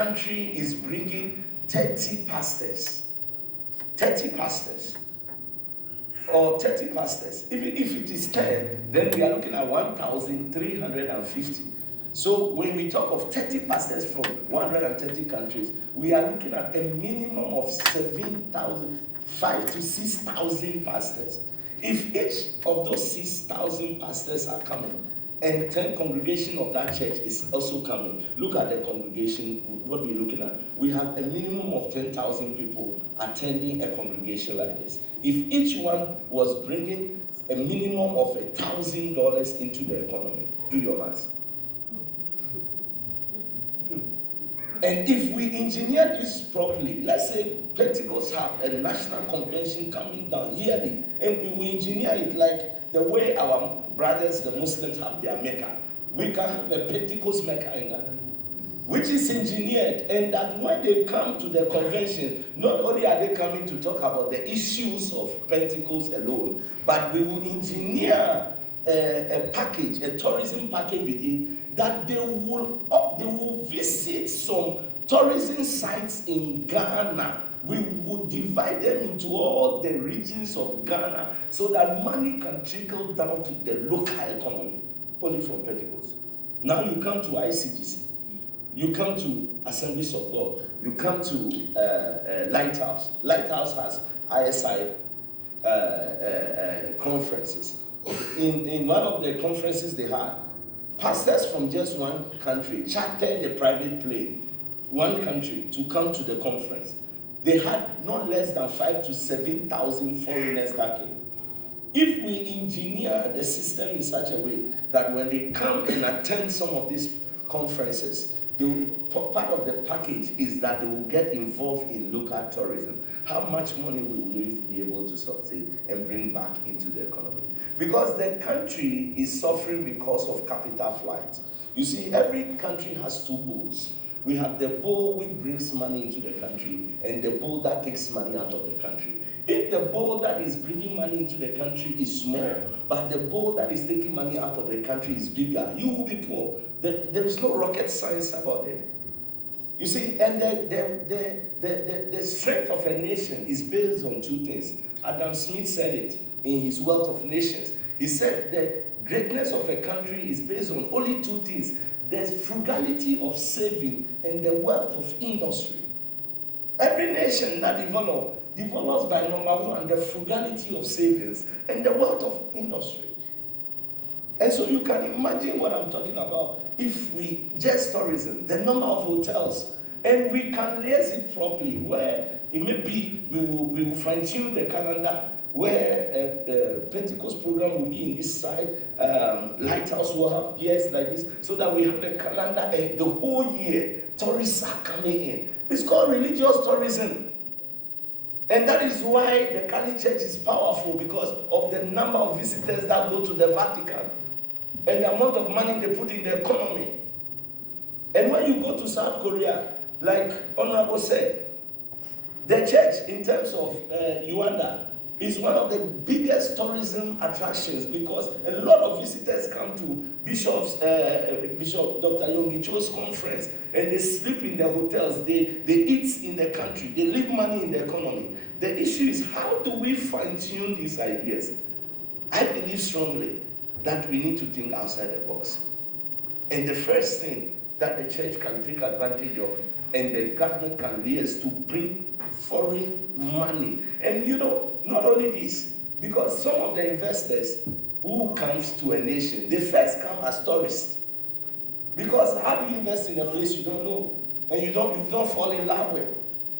country is bringing 30 pastors. 30 pastors. Or 30 pastors. If it is 10, then we are looking at 1,350. So when we talk of 30 pastors from 130 countries, we are looking at a minimum of 7,000, 5,000 to 6,000 pastors. If each of those 6,000 pastors are coming, and 10 congregation of that church is also coming. Look at the congregation, what we're looking at. We have a minimum of 10,000 people attending a congregation like this. If each one was bringing a minimum of $1,000 into the economy, do your math. And if we engineer this properly, let's say Pentecost have a national convention coming down yearly, and we will engineer it like the way our brothers, the Muslims, have their Mecca. We can have a Pentecost Mecca in Ghana, which is engineered, and that when they come to the convention, not only are they coming to talk about the issues of Pentecost alone, but we will engineer a package, a tourism package with it, that they will visit some tourism sites in Ghana. We would divide them into all the regions of Ghana so that money can trickle down to the local economy, only from Pentecost. Now you come to ICGC, you come to Assemblies of God, you come to Lighthouse. Lighthouse has ISI conferences. In one of the conferences they had, pastors from just one country chartered a private plane, one country, to come to the conference. They had not less than 5,000 to 7,000 foreigners that came. If we engineer the system in such a way that when they come and attend some of these conferences, part of the package is that they will get involved in local tourism. How much money will we be able to sustain and bring back into the economy? Because the country is suffering because of capital flight. You see, every country has two bulls. We have the bull which brings money into the country and the bull that takes money out of the country. If the bull that is bringing money into the country is small, but the bull that is taking money out of the country is bigger, you will be poor. There is no rocket science about it. You see, and the strength of a nation is based on two things. Adam Smith said it in his Wealth of Nations. He said the greatness of a country is based on only two things: the frugality of saving and the wealth of industry. Every nation that develops by number one, the frugality of savings and the wealth of industry. And so you can imagine what I'm talking about. If we just tourism, the number of hotels, and we can liaise it properly, where it may be we will fine-tune the calendar, where Pentecost program will be in this side, Lighthouse will have years like this, so that we have a calendar and the whole year tourists are coming in. It's called religious tourism. And that is why the Catholic Church is powerful, because of the number of visitors that go to the Vatican and the amount of money they put in the economy. And when you go to South Korea, like Honorable said, the church in terms of Uganda is one of the biggest tourism attractions, because a lot of visitors come to Bishop Dr. Yonggi Cho's conference, and they sleep in their hotels, they eat in the country, they leave money in the economy. The issue is, how do we fine-tune these ideas? I believe strongly that we need to think outside the box. And the first thing that the church can take advantage of, and the government can liaise to bring foreign money. And not only this, because some of the investors who comes to a nation, they first come as tourists. Because how do you invest in a place you don't know, and you don't fall in love with?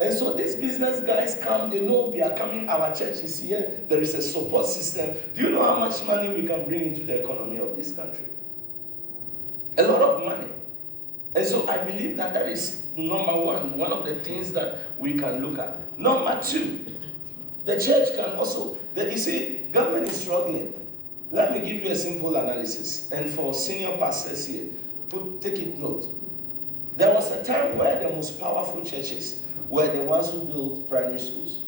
And so these business guys come, they know we are coming, our church is here, there is a support system. Do you know how much money we can bring into the economy of this country? A lot of money. And so I believe that is number one of the things that we can look at. Number two, the church can also, you see, government is struggling. Let me give you a simple analysis. And for senior pastors here, take it note. There was a time where the most powerful churches were the ones who built primary schools.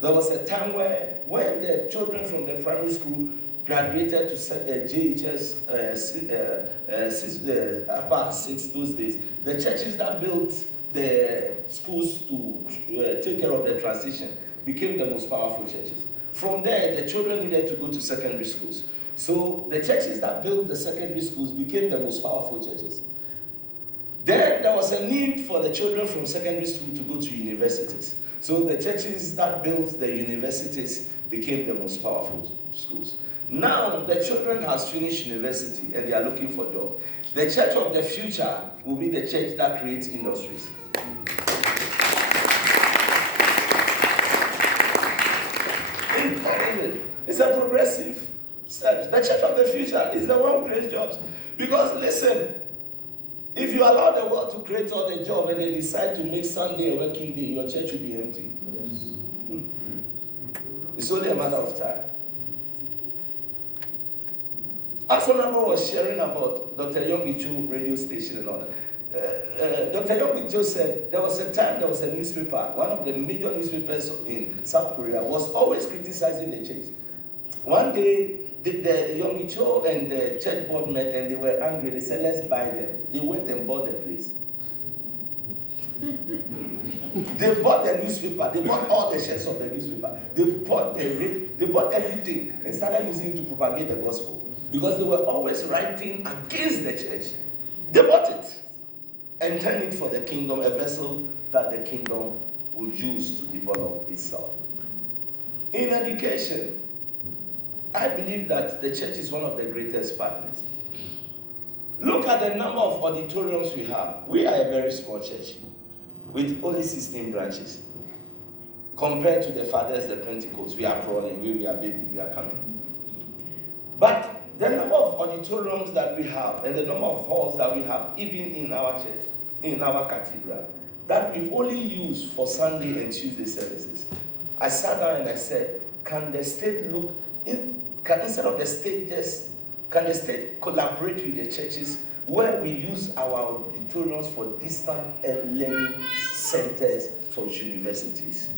There was a time where when the children from the primary school graduated to JHS upper 6 those days. The churches that built the schools to take care of the transition became the most powerful churches. From there, the children needed to go to secondary schools. So the churches that built the secondary schools became the most powerful churches. Then there was a need for the children from secondary school to go to universities. So the churches that built the universities became the most powerful schools. Now the children has finished university and they are looking for job. The church of the future will be the church that creates industries. It's a progressive step. The church of the future is the one who creates jobs. Because listen, if you allow the world to create all the jobs and they decide to make Sunday a working day, your church will be empty. Yes. It's only a matter of time. Asonamo was sharing about Dr. Yonggi Cho radio station and all that. Dr. Yonggi Cho said there was a time there was a newspaper, one of the major newspapers in South Korea, was always criticizing the church. One day, the Yonggi Cho and the church board met and they were angry. They said, let's buy them. They went and bought the place. They bought the newspaper. They bought all the shares of the newspaper. They bought everything and started using it to propagate the gospel. Because they were always writing against the church. They bought it and turned it for the kingdom, a vessel that the kingdom would use to develop itself. In education, I believe that the church is one of the greatest partners. Look at the number of auditoriums we have. We are a very small church with only 16 branches. Compared to the fathers, the Pentecost, we are crawling, we are baby, we are coming. But the number of auditoriums that we have and the number of halls that we have, even in our church, in our cathedral, that we only use for Sunday and Tuesday services. I sat down and I said, can the state instead of the state can the state collaborate with the churches where we use our auditoriums for distant learning centers for universities?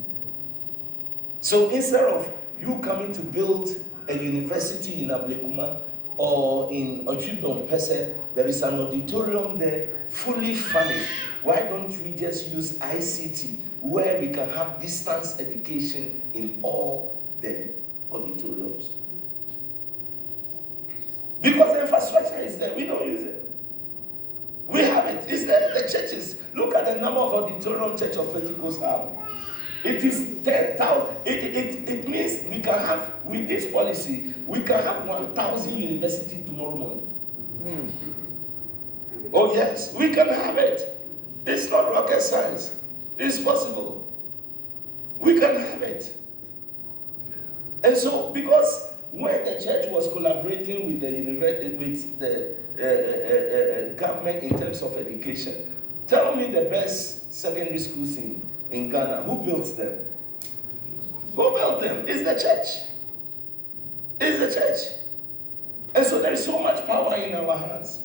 So instead of you coming to build a university in Ablekuma or in Ojibon Pese, there is an auditorium there fully furnished. Why don't we just use ICT where we can have distance education in all the auditoriums? Because the infrastructure is there, we don't use it. We have it. It's there. The churches. Look at the number of auditorium Church of Pentecost have. It is 10,000. It means we can have, with this policy, we can have 1,000 university tomorrow morning. Oh yes, we can have it. It's not rocket science. It's possible. We can have it. And so, because when the church was collaborating with the university, with the government in terms of education, tell me the best secondary schools in Ghana. Who built them? Who built them? It's the church. It's the church. And so there is so much power in our hands.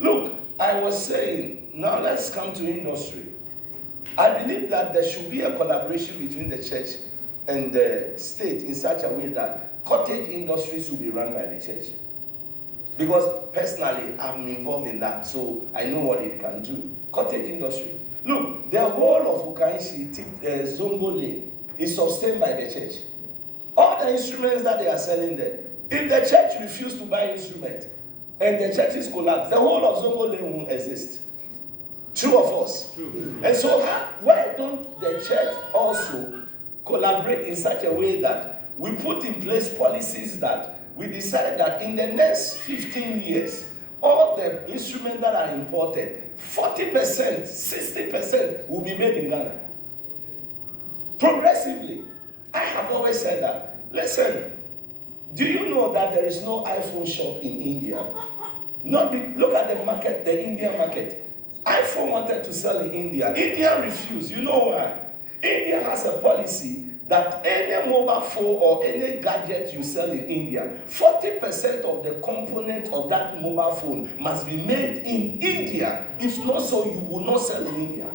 Look, I was saying, now let's come to industry. I believe that there should be a collaboration between the church and the state in such a way that cottage industries will be run by the church. Because personally, I'm involved in that, so I know what it can do. Cottage industry. Look, the whole of Ukainshi, Zongo Lane, is sustained by the church. All the instruments that they are selling there, if the church refuses to buy instruments and the churches collapse, the whole of Zongo Lane won't exist. True or false? True. And so why don't the church also collaborate in such a way that we put in place policies that we decide that in the next 15 years, all the instruments that are imported, 40%, 60% will be made in Ghana. Progressively. I have always said that. Listen, do you know that there is no iPhone shop in India? Look at the market, the Indian market. iPhone wanted to sell in India. India refused. You know why? India has a policy that any mobile phone or any gadget you sell in India, 40% of the component of that mobile phone must be made in India. If not so, you will not sell in India.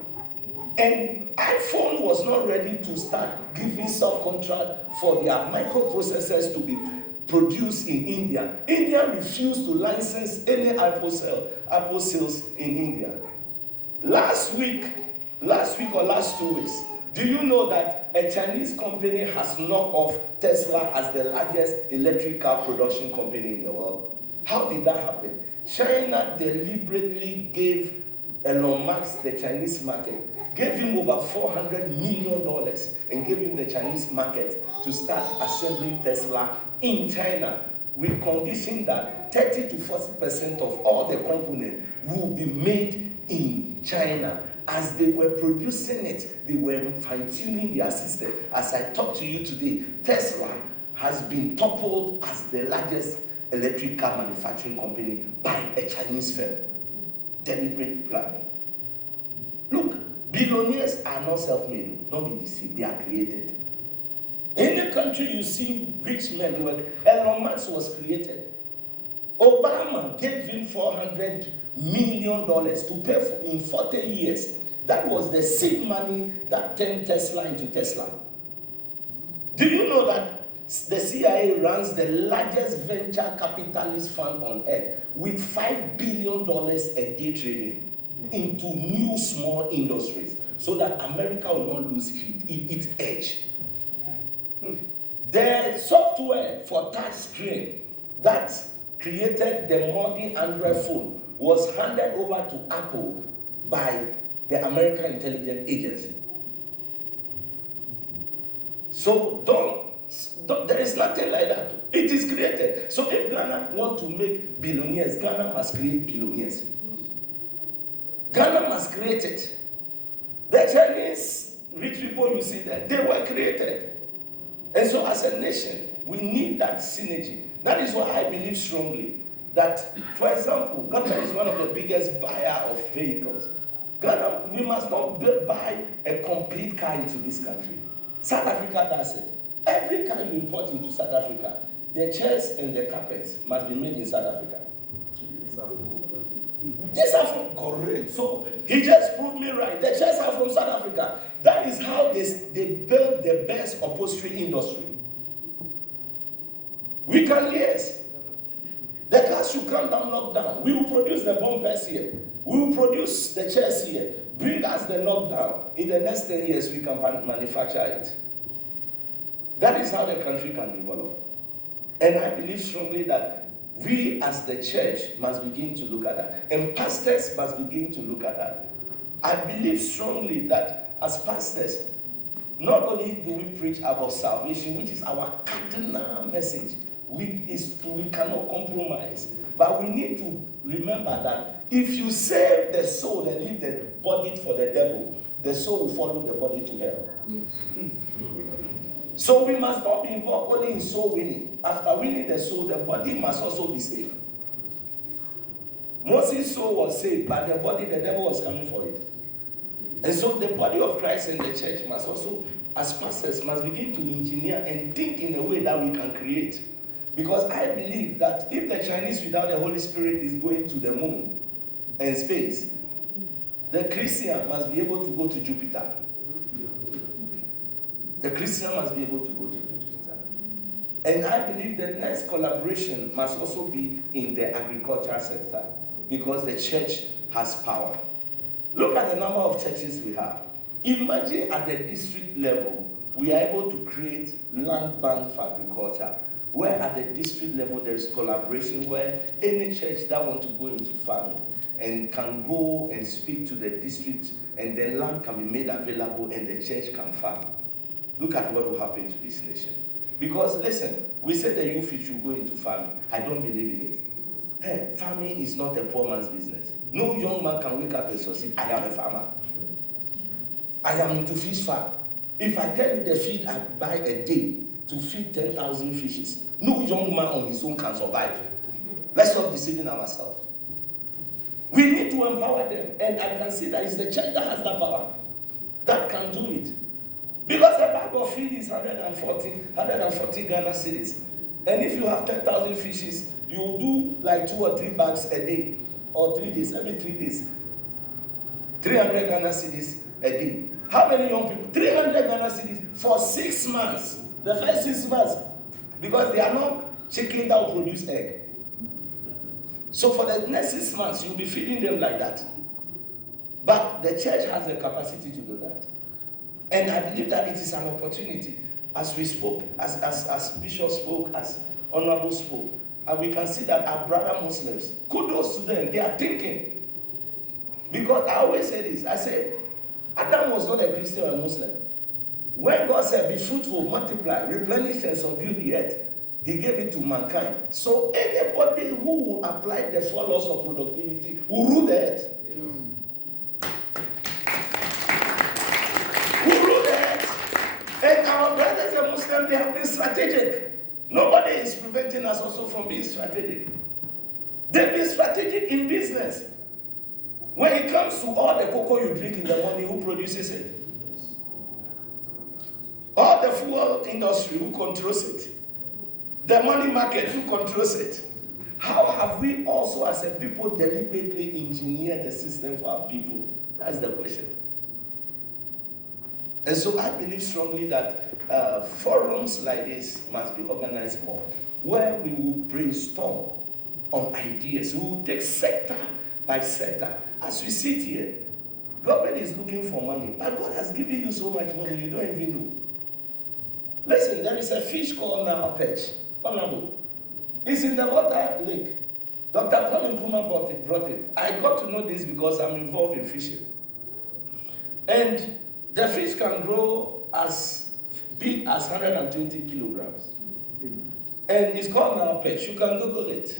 And iPhone was not ready to start giving subcontract for their microprocessors produced in India. India refused to license any Apple sales in India. Last week or last 2 weeks, do you know that a Chinese company has knocked off Tesla as the largest electric car production company in the world? How did that happen? China deliberately gave Elon Musk the Chinese market, gave him over $400 million and gave him the Chinese market to start assembling Tesla in China, with condition that 30 to 40% of all the components will be made in China. As they were producing it, they were fine-tuning their system. As I talk to you today, Tesla has been toppled as the largest electric car manufacturing company by a Chinese firm. Deliberate planning. Look, billionaires are not self-made. Don't be deceived. They are created. In a country you see rich men, Elon Musk was created. Obama gave him $400 million to pay for in 40 years. That was the seed money that turned Tesla into Tesla. Do you know that the CIA runs the largest venture capitalist fund on earth with $5 billion a day trading into new small industries so that America will not lose its edge? The software for touch screen that created the modern Android phone was handed over to Apple by the American Intelligence Agency. So there is nothing like that. It is created. So if Ghana want to make billionaires, Ghana must create billionaires. Ghana must create it. The Chinese rich people you see there, they were created. And so as a nation, we need that synergy. That is why I believe strongly that, for example, Ghana is one of the biggest buyer of vehicles. Ghana, we must not buy a complete car into this country. South Africa does it. Every car you import into South Africa, the chairs and the carpets must be made in South Africa. These are from correct. So he just proved me right. The chairs are from South Africa. That is how they build the best upholstery industry. We can, yes. The cars should come down, knockdown. We will produce the bumpers here. We will produce the chairs here. Bring us the knockdown. In the next 10 years, we can manufacture it. That is how the country can develop. And I believe strongly that we as the church must begin to look at that. And pastors must begin to look at that. I believe strongly that as pastors, not only do we preach about salvation, which is our cardinal message, we cannot compromise. But we need to remember that if you save the soul and leave the body for the devil, the soul will follow the body to hell. So we must not be involved only in soul winning. After winning the soul, the body must also be saved. Moses' soul was saved, but the body, the devil was coming for it. And so the body of Christ and the church must also, as pastors, must begin to engineer and think in a way that we can create. Because I believe that if the Chinese without the Holy Spirit is going to the moon and space, the Christian must be able to go to Jupiter. The Christian must be able to go to Jupiter. And I believe the next collaboration must also be in the agricultural sector, because the church has power. Look at the number of churches we have. Imagine at the district level, we are able to create land bank for agriculture, where at the district level there is collaboration, where any church that wants to go into farming and can go and speak to the district, and the land can be made available and the church can farm. Look at what will happen to this nation. Because listen, we said the youth should go into farming. I don't believe in it. Hey, farming is not a poor man's business. No young man can wake up and succeed. I am a farmer. I am into fish farm. If I tell you the feed I buy a day to feed 10,000 fishes, no young man on his own can survive. Let's stop deceiving ourselves. We need to empower them. And I can see that it's the church that has that power, that can do it. Because a bag of feed is 140 Ghana cedis. And if you have 10,000 fishes, you will do like 2 or 3 bags a day, or 3 days, every 3 days. 300 Ghana cedis a day. How many young people? 300 Ghana cedis for 6 months. The first 6 months. Because they are not chicken that will produce egg. So for the next 6 months, you'll be feeding them like that. But the church has the capacity to do that. And I believe that it is an opportunity. As we spoke, as Bishop spoke, as Honorable spoke, and we can see that our brother Muslims, kudos to them, they are thinking. Because I always say this, I say, Adam was not a Christian or a Muslim. When God said, be fruitful, multiply, replenish and subdue the earth, he gave it to mankind. So anybody who will apply the 4 laws of productivity will rule the earth. Will rule the earth. And our brothers and Muslims, they have been strategic. Nobody is preventing us also from being strategic. They've been strategic in business. When it comes to all the cocoa you drink in the morning, who produces it? All the fuel industry, who controls it? The money market, who controls it? How have we also as a people deliberately engineered the system for our people? That's the question. And so I believe strongly that forums like this must be organized more, where we will brainstorm on ideas. We will take sector by sector. As we sit here, government is looking for money, but God has given you so much money you don't even know. Listen, there is a fish called Nile perch. Honorable. It's in the water lake. Dr. Kwame Nkrumah brought it. I got to know this because I'm involved in fishing. And the fish can grow as big as 120 kilograms. And it's called Nile perch. You can Google it.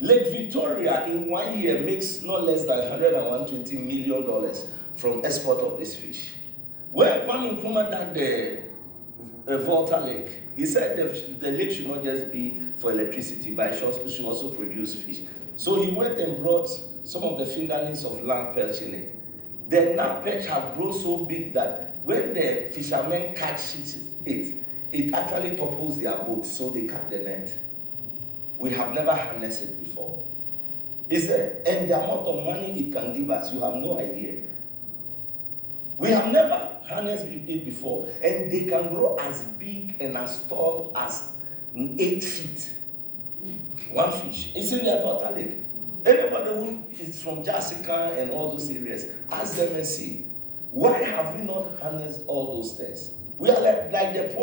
Lake Victoria in 1 year makes no less than $120 million from export of this fish. When Kwame Nkrumah dug the Volta Lake, he said the lake should not just be for electricity, but it should also produce fish. So he went and brought some of the fingerlings of land perch in it. The land perch have grown so big that when the fishermen catch it actually topples their boats, so they cut the net. We have never harnessed it before. And the amount of money it can give us, you have no idea. We have never harnessed it before. And they can grow as big and as tall as 8 feet. One fish. It's in the Volta Lake. Anybody who is from Jessica and all those areas, ask them and see. Why have we not harnessed all those things? We are like the